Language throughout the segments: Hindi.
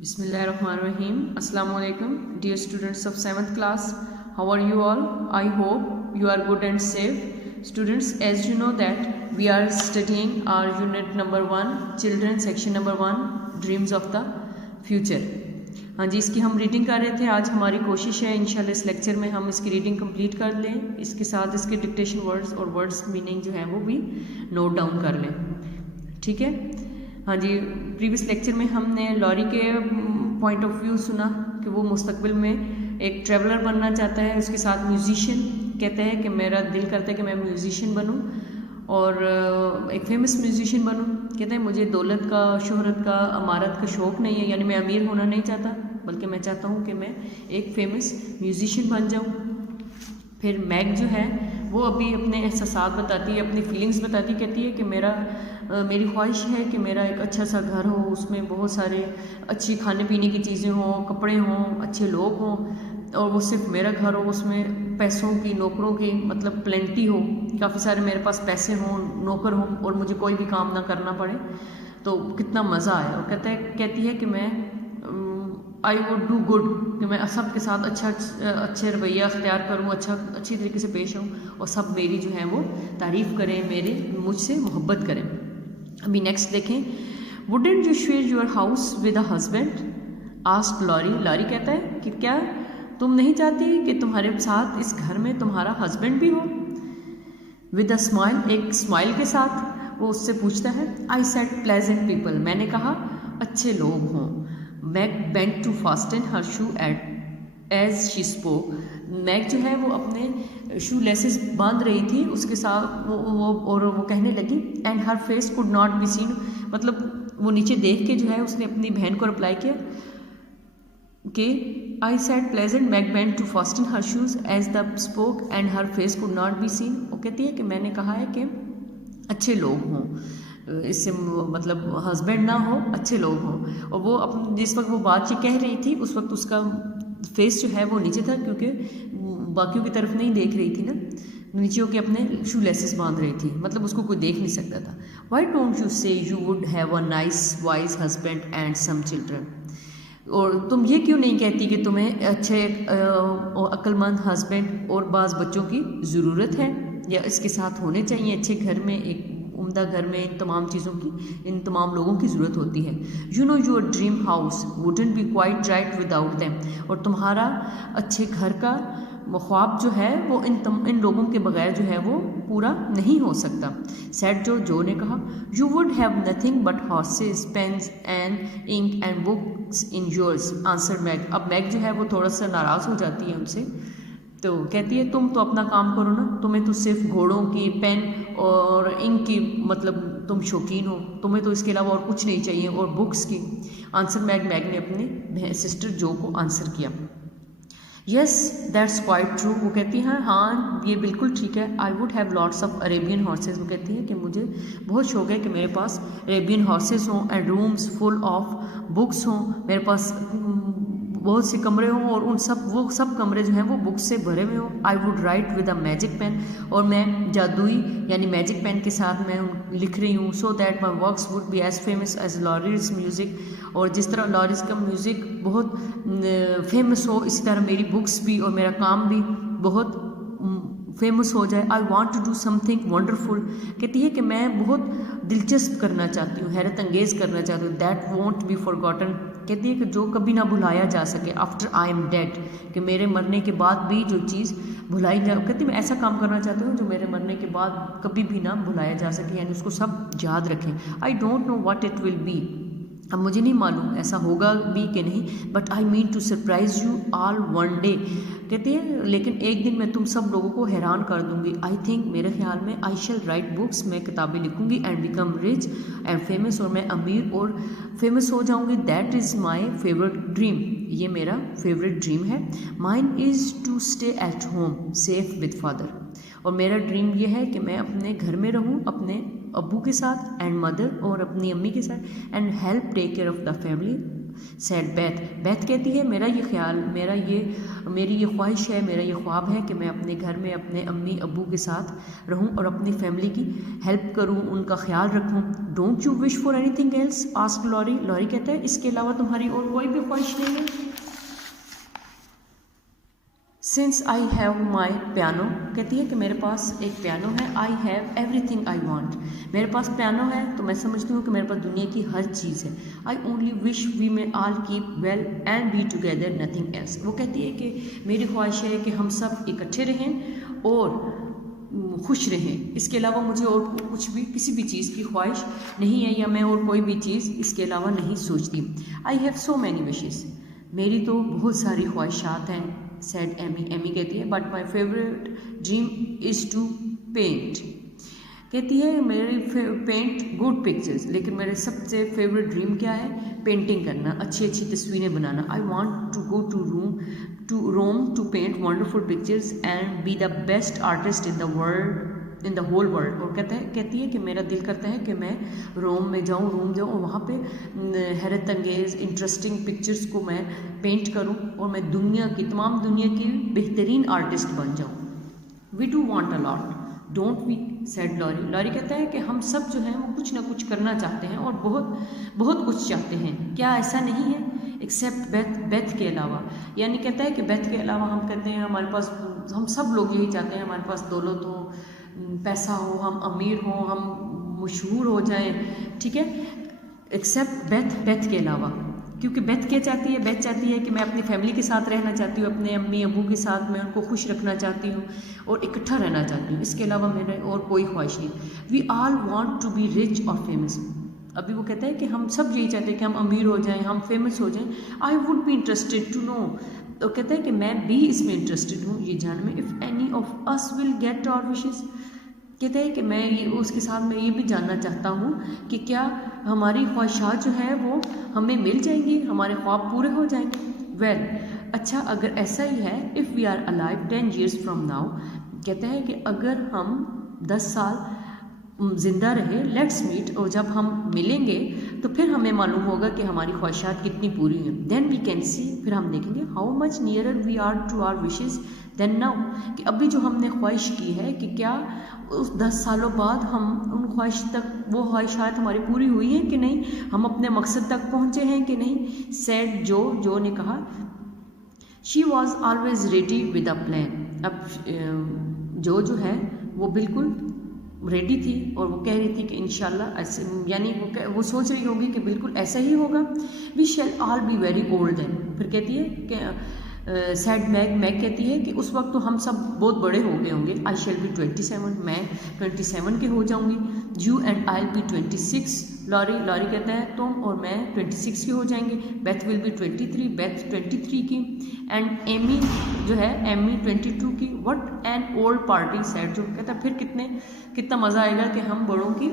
Bismillahirrahmanirrahim. Assalamu alaikum, dear students of 7th class. How are you all? I hope you are good and safe. Students, as you know that we are studying our unit number 1, children section number 1, dreams of the future. हाँ जी, इसकी हम रीडिंग कर रहे थे. आज हमारी कोशिश है इंशाल्लाह इस लेक्चर में हम इसकी रीडिंग कंप्लीट कर लें, इसके साथ इसके डिक्टेशन वर्ड्स और वर्ड्स मीनिंग जो है वो भी नोट डाउन कर लें. ठीक है. हाँ जी, प्रीवियस लेक्चर में हमने लॉरी के पॉइंट ऑफ व्यू सुना कि वो मुस्तकबिल में एक ट्रैवलर बनना चाहता है. उसके साथ म्यूजिशियन कहते हैं कि मेरा दिल करता है कि मैं म्यूजिशियन बनूं और एक फेमस म्यूजिशियन बनूं. कहते हैं मुझे दौलत का, शोहरत का, अमारत का शौक़ नहीं है, यानी मैं अमीर होना नहीं चाहता, बल्कि मैं चाहता हूँ कि मैं एक फेमस म्यूजिशियन बन जाऊँ. फिर मैग जो है वो अभी अपने एहसासात बताती है, अपनी फीलिंग्स बताती, कहती है कि मेरी ख्वाहिश है कि मेरा एक अच्छा सा घर हो, उसमें बहुत सारे अच्छी खाने पीने की चीज़ें हों, कपड़े हों, अच्छे लोग हों, और वो सिर्फ मेरा घर हो, उसमें पैसों की, नौकरों की मतलब प्लेंटी हो, काफ़ी सारे मेरे पास पैसे हों, नौकर हों और मुझे कोई भी काम ना करना पड़े, तो कितना मज़ा आए. और कहती है कि मैं आई वुड डू गुड, कि मैं सब के साथ अच्छे रवैया अख्तियार करूँ, अच्छी तरीके से पेश आऊँ और सब मेरी जो है वो तारीफ़ करें, मुझसे मोहब्बत करें. अभी नेक्स्ट देखें. Wouldn't you share your house with a husband, asked Laurie. Laurie कहता है कि क्या तुम नहीं चाहती कि तुम्हारे साथ इस घर में तुम्हारा हस्बैंड भी हो. विद अ स्माइल, एक स्माइल के साथ वो उससे पूछता है. आई सेड प्लेजेंट पीपल, मैंने कहा अच्छे लोग हों. Meg bent to fasten her shoe as she spoke. Meg जो है वो अपने शू लेसेस बांध रही थी, उसके साथ वो कहने लगी. And her face could not be scene, मतलब वो नीचे देख के जो है उसने अपनी बहन को रिप्लाई किया कि I said pleasant Meg bent to fasten her shoes as the spoke and her face could not be seen. वो कहती है कि मैंने कहा है कि अच्छे लोग हों, इससे मतलब हस्बैंड ना हो, अच्छे लोग हों. और वो जिस वक्त वो बात ये कह रही थी उस वक्त उसका फेस जो है वो नीचे था, क्योंकि बाकियों की तरफ नहीं देख रही थी ना, नीचे होकर अपने शू लेसेस बांध रही थी, मतलब उसको कोई देख नहीं सकता था. Why don't you say you would have a nice wise husband and some children. और तुम ये क्यों नहीं कहती कि तुम्हें अच्छे अक्लमंद हस्बैंड और बाज़ बच्चों की ज़रूरत है, या इसके साथ होने चाहिए. अच्छे घर में, एक उम्दा घर में इन तमाम चीज़ों की, इन तमाम लोगों की ज़रूरत होती है. You know your dream house wouldn't be quite right without them. और तुम्हारा अच्छे घर का ख्वाब जो है वो इन लोगों के बगैर जो है वो पूरा नहीं हो सकता. सेड जो ने कहा. You would have nothing but horses, pens and ink and books in yours, answer Meg. अब मैग जो है वो थोड़ा सा नाराज़ हो जाती है उनसे, तो कहती है तुम तो अपना काम करो ना, तुम्हें तो सिर्फ घोड़ों की, पेन और इंक की मतलब तुम शौकीन हो, तुम्हें तो इसके अलावा और कुछ नहीं चाहिए, और बुक्स की. आंसर मैग ने अपने सिस्टर जो को आंसर किया. Yes that's quite true. वो कहती हैं हाँ ये बिल्कुल ठीक है. I would have lots of Arabian horses. वो कहती है कि मुझे बहुत शौक है कि मेरे पास अरेबियन हॉर्सेस हों and rooms full of books हों, मेरे पास बहुत से कमरे हों और वो सब कमरे जो हैं वो बुक्स से भरे हुए हों. I would write with a magic pen, और मैं जादुई यानी मैजिक पेन के साथ मैं लिख रही हूँ. So that my works would be as famous as Laurie's music. और जिस तरह लॉरीज का म्यूज़िक बहुत फेमस हो, इसी तरह मेरी बुक्स भी और मेरा काम भी बहुत फेमस हो जाए. I want to do something wonderful. कहती है कि मैं बहुत दिलचस्प करना चाहती हूँ, हैरत अंगेज़ करना चाहती हूँ. That want B forgotten. कहती है कि जो कभी ना भुलाया जा सके. आफ्टर आई एम डेड, कि मेरे मरने के बाद भी जो चीज़ भुलाई जा. कहती मैं ऐसा काम करना चाहती हूँ जो मेरे मरने के बाद कभी भी ना भुलाया जा सके, यानी उसको सब याद रखें. I don't know what it will be. अब मुझे नहीं मालूम ऐसा होगा भी कि नहीं, but I mean to surprise you all one day. कहती है लेकिन एक दिन मैं तुम सब लोगों को हैरान कर दूंगी. आई थिंक, मेरे ख्याल में, आई शैल राइट बुक्स, मैं किताबें लिखूंगी, and become rich and famous, और मैं अमीर और फेमस हो जाऊंगी. That is my favourite dream. ये मेरा फेवरेट ड्रीम है. Mine is to stay at home safe with father. और मेरा ड्रीम ये है कि मैं अपने घर में रहूं अपने अब्बू के साथ एंड मदर, और अपनी अम्मी के साथ, and help take care of the family, said Beth, Beth कहती है मेरी ये ख्वाहिश है, मेरा ये ख्वाब है कि मैं अपने घर में अपने अम्मी अब्बू के साथ रहूं और अपनी फैमिली की हेल्प करूं, उनका ख्याल रखूं। Don't you wish for anything else, ask Laurie, Laurie कहता है इसके अलावा तुम्हारी और कोई भी ख्वाहिश नहीं है। Since I have my piano, कहती है कि मेरे पास एक पियानो है। I have everything I want, मेरे पास पियानो है तो मैं समझती हूँ कि मेरे पास दुनिया की हर चीज़ है। I only wish we may all keep well and be together, nothing else. वो कहती है कि मेरी ख्वाहिश है कि हम सब इकट्ठे रहें और खुश रहें, इसके अलावा मुझे और कुछ भी किसी भी चीज़ की ख्वाहिश नहीं है, या मैं और कोई भी चीज़ इसके अलावा नहीं सोचती। I have so many wishes, मेरी तो बहुत सारी ख्वाहिशात हैं। सेड एमी, एमी कहती है but my favourite dream is to paint, कहती है मेरी पेंट गुड पिक्चर्स, लेकिन मेरे सबसे फेवरेट ड्रीम क्या है, पेंटिंग करना, अच्छी अच्छी तस्वीरें बनाना। I want to go to Rome to paint wonderful pictures and be the best artist in the whole world. और कहती है कि मेरा दिल करता है कि मैं रोम जाऊँ और वहाँ पे हैरत अंगेज़ इंटरेस्टिंग पिक्चर्स को मैं पेंट करूँ और मैं तमाम दुनिया की बेहतरीन आर्टिस्ट बन जाऊँ। We do want a lot don't we, said Laurie, Laurie कहता है कि हम सब जो हैं वो कुछ ना कुछ करना चाहते हैं और बहुत बहुत कुछ चाहते हैं, क्या ऐसा नहीं है, एक्सेप्ट बेथ के अलावा। यानी कहता है कि बेथ के अलावा हम कहते हैं हमारे पास, हम सब लोग यही चाहते हैं हमारे पास दौलत हो, पैसा हो, हम अमीर हो, हम मशहूर हो जाएं, ठीक है, एक्सेप्ट बेथ के अलावा। क्योंकि बेथ क्या चाहती है, बेथ चाहती है कि मैं अपनी फैमिली के साथ रहना चाहती हूँ, अपने अम्मी अबू के साथ मैं उनको खुश रखना चाहती हूँ और इकट्ठा रहना चाहती हूँ, इसके अलावा मेरे और कोई ख्वाहिश नहीं। We all want to be rich और फेमस, अभी वो कहता है कि हम सब यही चाहते हैं कि हम अमीर हो जाएं, हम फेमस हो जाएं। I would be interested to know, तो कहता है कि मैं भी इसमें इंटरेस्टेड हूँ ये जानने में, if any of us will get our wishes, कहते हैं कि मैं उसके साथ मैं ये भी जानना चाहता हूँ कि क्या हमारी ख्वाहिशात जो है वो हमें मिल जाएंगी, हमारे ख्वाब पूरे हो जाएंगे। वेल, अच्छा अगर ऐसा ही है, if we are alive 10 years from now, कहते हैं कि अगर हम 10 साल ज़िंदा रहे, लेट्स मीट, और जब हम मिलेंगे तो फिर हमें मालूम होगा कि हमारी ख्वाहिशात कितनी पूरी हैं। देन वी कैन सी, फिर हम देखेंगे how much nearer we are to our wishes than now, कि अभी जो हमने ख्वाहिश की है कि क्या उस 10 सालों बाद हम उन ख्वाहिश तक, वो ख्वाहिशात हमारी पूरी हुई हैं कि नहीं, हम अपने मकसद तक पहुँचे हैं कि नहीं। सेड जो ने कहा, she was always ready with a plan. अब जो है वो बिल्कुल रेडी थी और वो कह रही थी कि इंशाल्लाह ऐसे, यानी वो सोच रही होगी कि बिल्कुल ऐसा ही होगा। We shall all be very old then, फिर कहती है कि सैड मैग कहती है कि उस वक्त तो हम सब बहुत बड़े हो गए होंगे। आई शैल बी 27, मैं 27 के हो जाऊंगी। You and I be 26, Laurie कहता है तुम और मैं 26 के हो जाएंगे। बेथ विल बी 23, बेथ 23 की, एंड एमी जो है एमी 22 की। What an old party, sad जो कहता है फिर कितना मज़ा आएगा कि हम बड़ों की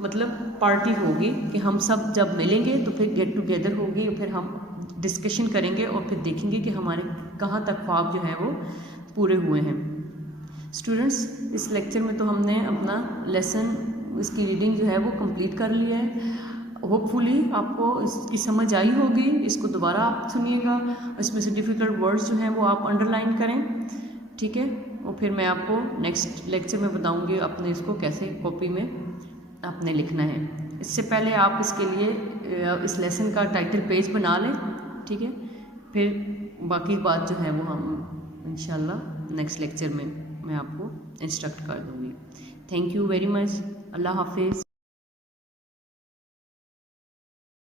मतलब पार्टी होगी, कि हम सब जब मिलेंगे तो फिर गेट टुगेदर होगी और फिर हम डिस्कशन करेंगे और फिर देखेंगे कि हमारे कहाँ तक ख्वाब जो है वो पूरे हुए हैं। स्टूडेंट्स, इस लेक्चर में तो हमने अपना लेसन, इसकी रीडिंग जो है वो कंप्लीट कर लिया है। होपफुली आपको इसकी समझ आई होगी। इसको दोबारा आप सुनिएगा, इसमें से डिफ़िकल्ट वर्ड्स जो हैं वो आप अंडरलाइन करें, ठीक है। और फिर मैं आपको नेक्स्ट लेक्चर में बताऊंगी अपने इसको कैसे कॉपी में आपने लिखना है। इससे पहले आप इसके लिए इस लेसन का टाइटल पेज बना लें, ठीक है। फिर बाकी बात जो है वो हम इंशाल्लाह नेक्स्ट लेक्चर में मैं आपको इंस्ट्रक्ट कर दूँगी। Thank you very much. अल्लाह हाफिज़।